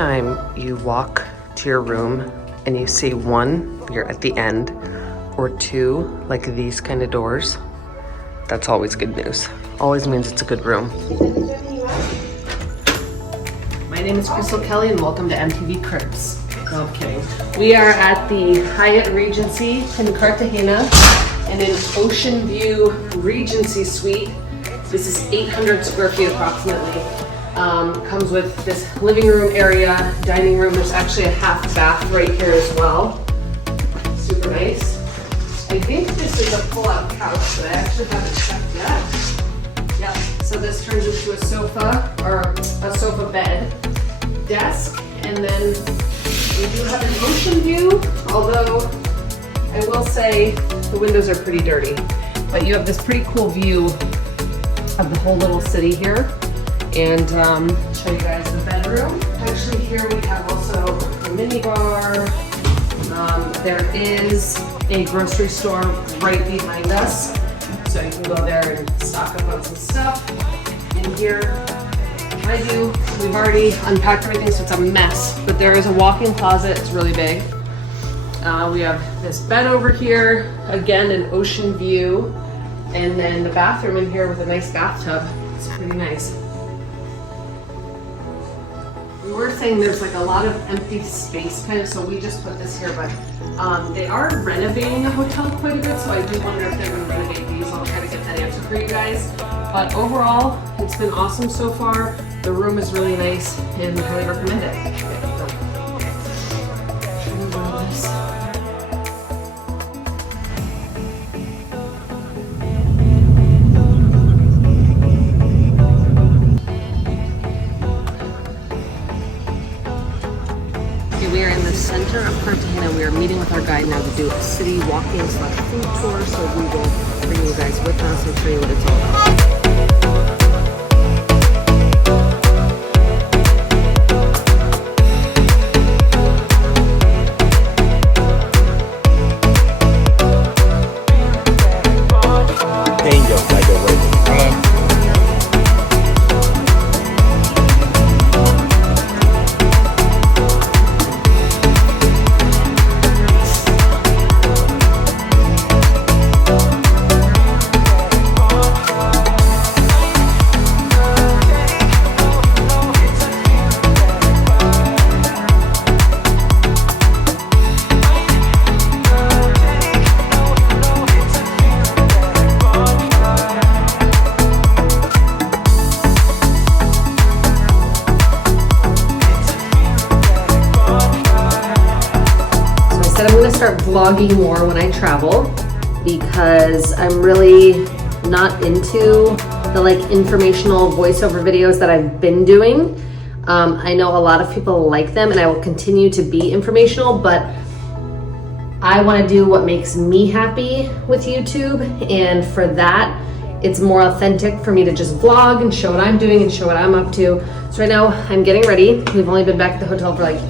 time you walk to your room and you see one, you're at the end, or two, like these kind of doors, that's always good news. Always means it's a good room. My name is Crystal Kelly and welcome to MTV Cribs. No, I'm kidding. We are at the Hyatt Regency in Cartagena in an ocean view Regency suite. This is 800 square feet approximately. Comes with this living room area, dining room. There's actually a half bath right here as well. Super nice. I think this is a pull-out couch, but I actually haven't checked yet. Yep, so this turns into a sofa, or a sofa bed, desk, and then we do have an ocean view, although I will say the windows are pretty dirty. But you have this pretty cool view of the whole little city here. And show you guys the bedroom. Actually here we have also a mini bar. There is a grocery store right behind us. So you can go there and stock up on some stuff. In here, we've already unpacked everything, so it's a mess. But there is a walk-in closet, it's really big. We have this bed over here. Again, an ocean view. And then the bathroom in here with a nice bathtub. It's pretty nice. We were saying there's like a lot of empty space kind of, so we just put this here, but they are renovating the hotel quite a bit, so I do wonder if they're going to renovate these. I'll try to get that answer for you guys. But overall, it's been awesome so far. The room is really nice and highly recommend it. We are in the center of Cartagena. We are meeting with our guide now to do a city walking / food tour, so we will bring you guys with us and show you what it's all about. I'm going to start vlogging more when I travel because I'm really not into the like informational voiceover videos that I've been doing. I know a lot of people like them and I will continue to be informational, but I want to do what makes me happy with YouTube, and for that it's more authentic for me to just vlog and show what I'm doing and show what I'm up to. So right now I'm getting ready. We've only been back at the hotel for like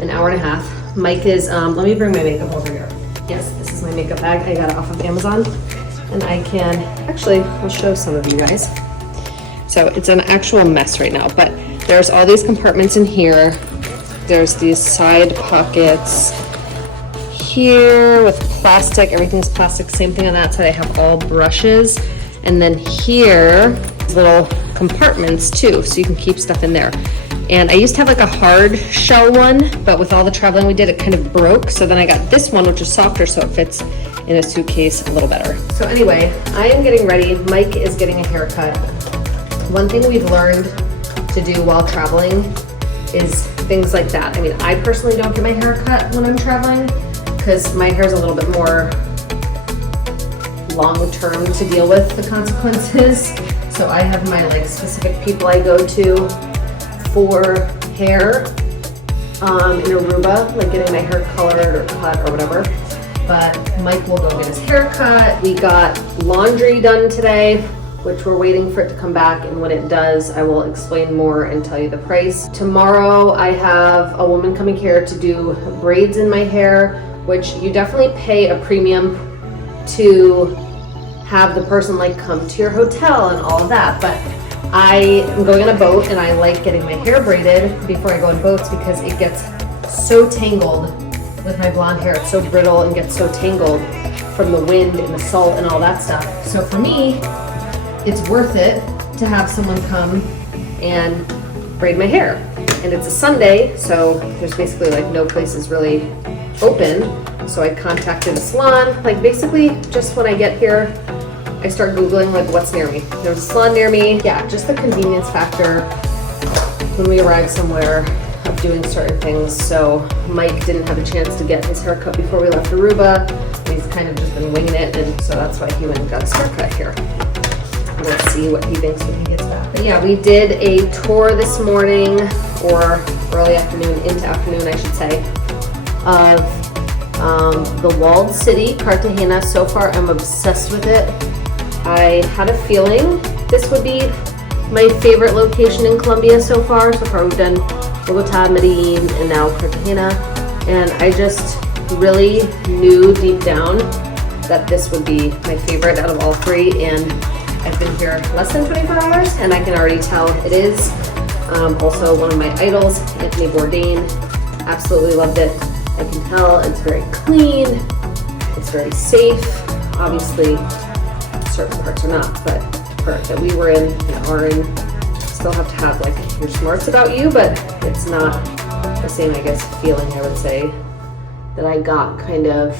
an hour and a half. Mike is, let me bring my makeup over here. Yes, this is my makeup bag. I got it off of Amazon. And I can, actually, I'll show some of you guys. So it's an actual mess right now, but there's all these compartments in here. There's these side pockets here with plastic. Everything's plastic, same thing on that side. I have all brushes. And then here, little compartments too, so you can keep stuff in there. And I used to have like a hard shell one, but with all the traveling we did, it kind of broke. So then I got this one, which is softer, so it fits in a suitcase a little better. So anyway, I am getting ready. Mike is getting a haircut. One thing we've learned to do while traveling is things like that. I mean, I personally don't get my hair cut when I'm traveling because my hair is a little bit more long term to deal with the consequences. So I have my like specific people I go to for hair in Aruba, like getting my hair colored or cut or whatever. But Mike will go get his hair cut. We got laundry done today, which we're waiting for it to come back, and when it does, I will explain more and tell you the price. Tomorrow I have a woman coming here to do braids in my hair, which you definitely pay a premium to have the person like come to your hotel and all of that, but I am going on a boat and I like getting my hair braided before I go on boats because it gets so tangled with my blonde hair. It's so brittle and gets so tangled from the wind and the salt and all that stuff. So for me, it's worth it to have someone come and braid my hair. And it's a Sunday, so there's basically like no places really open. So I contacted a salon. Like basically just when I get here, I start Googling like what's near me. There's a salon near me. Yeah, just the convenience factor when we arrive somewhere of doing certain things. So Mike didn't have a chance to get his haircut before we left Aruba. He's kind of just been winging it, and so that's why he went and got his haircut here. We'll see what he thinks when he gets back. But yeah, we did a tour this morning, or early afternoon into afternoon, I should say, of the walled city, Cartagena. So far, I'm obsessed with it. I had a feeling this would be my favorite location in Colombia so far. So far, we've done Bogota, Medellin, and now Cartagena. And I just really knew deep down that this would be my favorite out of all three. And I've been here less than 24 hours, and I can already tell it is. Also, one of my idols, Anthony Bourdain, absolutely loved it. I can tell it's very clean, it's very safe. Obviously, certain parts are not, but the part that we were in and are in still have to have like your smarts about you, but it's not the same, I guess, feeling, I would say, that I got kind of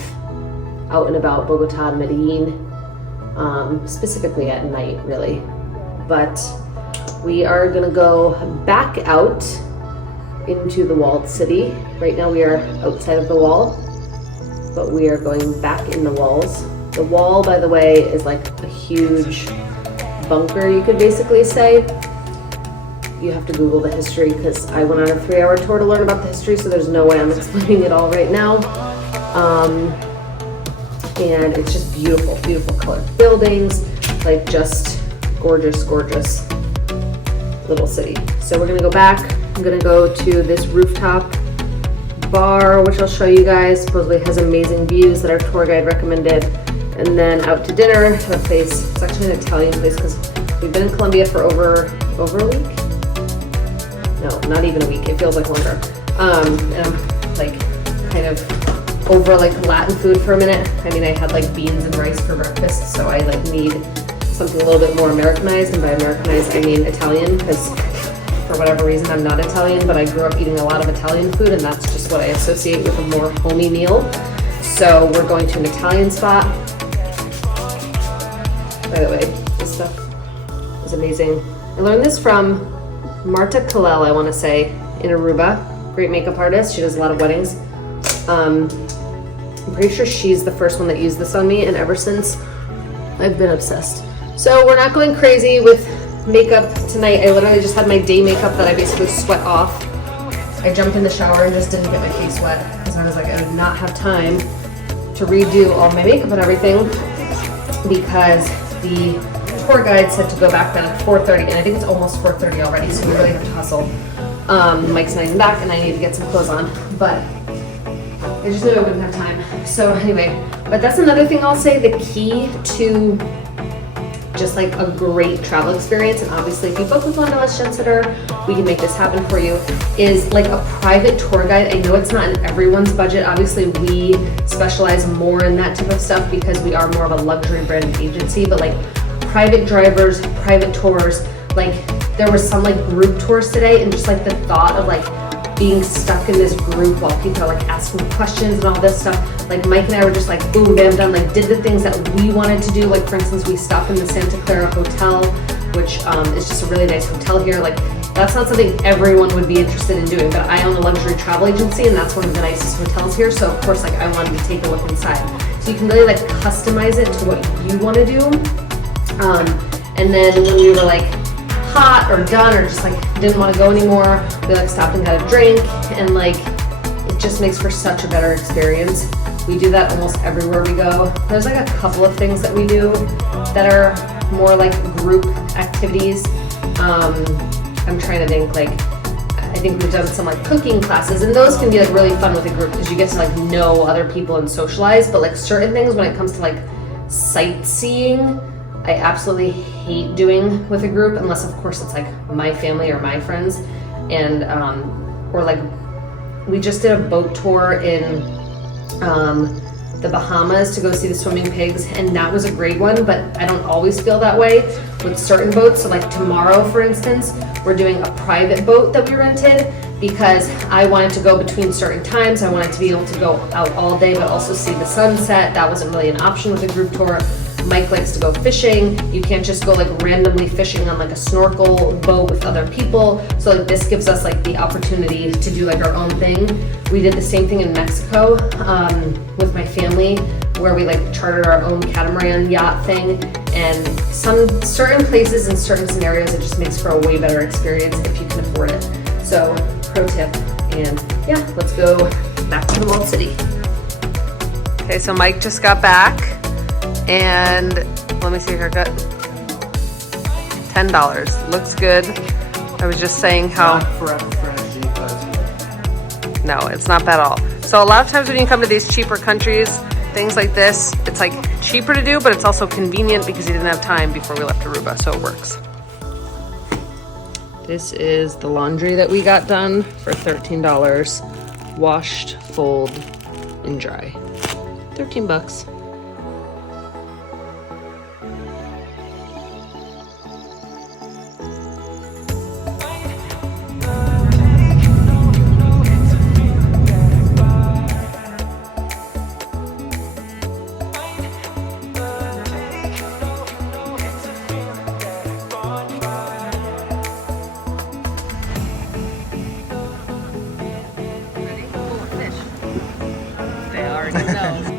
out and about Bogota and Medellin, specifically at night, really. But we are gonna go back out into the walled city. Right now we are outside of the wall, but we are going back in the walls. The wall, by the way, is like a huge bunker, you could basically say. You have to Google the history because I went on a 3-hour tour to learn about the history, so there's no way I'm explaining it all right now. And it's just beautiful, beautiful colored buildings, like just gorgeous, gorgeous little city. So we're gonna go back. I'm gonna go to this rooftop bar, which I'll show you guys. Supposedly has amazing views that our tour guide recommended. And then out to dinner to a place, it's actually an Italian place because we've been in Colombia for over a week? No, not even a week, it feels like longer. And I'm like kind of over like Latin food for a minute. I mean, I had like beans and rice for breakfast, so I like need something a little bit more Americanized, and by Americanized I mean Italian, because for whatever reason I'm not Italian, but I grew up eating a lot of Italian food, and that's just what I associate with a more homey meal. So we're going to an Italian spot. By the way, this stuff is amazing. I learned this from Marta Kalel, I want to say, in Aruba. Great makeup artist. She does a lot of weddings. I'm pretty sure she's the first one that used this on me, and ever since I've been obsessed. So we're not going crazy with makeup tonight. I literally just had my day makeup that I basically sweat off. I jumped in the shower and just didn't get my face wet because I was like, I would not have time to redo all my makeup and everything because the tour guide said to go back then at 4:30, and I think it's almost 4:30 already, so we really have to hustle. Mike's not even back, and I need to get some clothes on, but I just knew I wouldn't have time. So anyway, but that's another thing I'll say, the key to just like a great travel experience, and obviously if you book with Wanderlust Gensitter, we can make this happen for you, is like a private tour guide. I know it's not in everyone's budget. Obviously we specialize more in that type of stuff because we are more of a luxury brand agency, but like private drivers, private tours, like there was some like group tours today, and just like the thought of like being stuck in this group while people are like asking questions and all this stuff. Like Mike and I were just like boom, bam, done, like did the things that we wanted to do. Like for instance, we stopped in the Santa Clara Hotel, which is just a really nice hotel here. Like that's not something everyone would be interested in doing, but I own a luxury travel agency and that's one of the nicest hotels here. So of course, like I wanted to take a look inside. So you can really like customize it to what you want to do. And then when we were like hot or done or just like didn't want to go anymore, we like stopped and got a drink, and like it just makes for such a better experience. We do that almost everywhere we go. There's like a couple of things that we do that are more like group activities. I'm trying to think, like I think we've done some like cooking classes, and those can be like really fun with a group because you get to like know other people and socialize. But like certain things when it comes to like sightseeing, I absolutely hate doing with a group, unless of course it's like my family or my friends. And or like we just did a boat tour in the Bahamas to go see the swimming pigs, and that was a great one, but I don't always feel that way with certain boats. So like tomorrow, for instance, we're doing a private boat that we rented because I wanted to go between certain times. I wanted to be able to go out all day but also see the sunset. That wasn't really an option with a group tour. Mike likes to go fishing. You can't just go like randomly fishing on like a snorkel boat with other people. So like this gives us like the opportunity to do like our own thing. We did the same thing in Mexico with my family, where we like chartered our own catamaran yacht thing. And some certain places and certain scenarios, it just makes for a way better experience if you can afford it. So pro tip, and yeah, let's go back to the Walled City. Okay, so Mike just got back. And let me see your haircut. $10. Looks good. I was just saying how. Not forever fresh, No, it's not bad at all. So a lot of times when you come to these cheaper countries, things like this, it's like cheaper to do, but it's also convenient because you didn't have time before we left Aruba, so it works. This is the laundry that we got done for $13. Washed, fold, and dry. 13 bucks. They already know.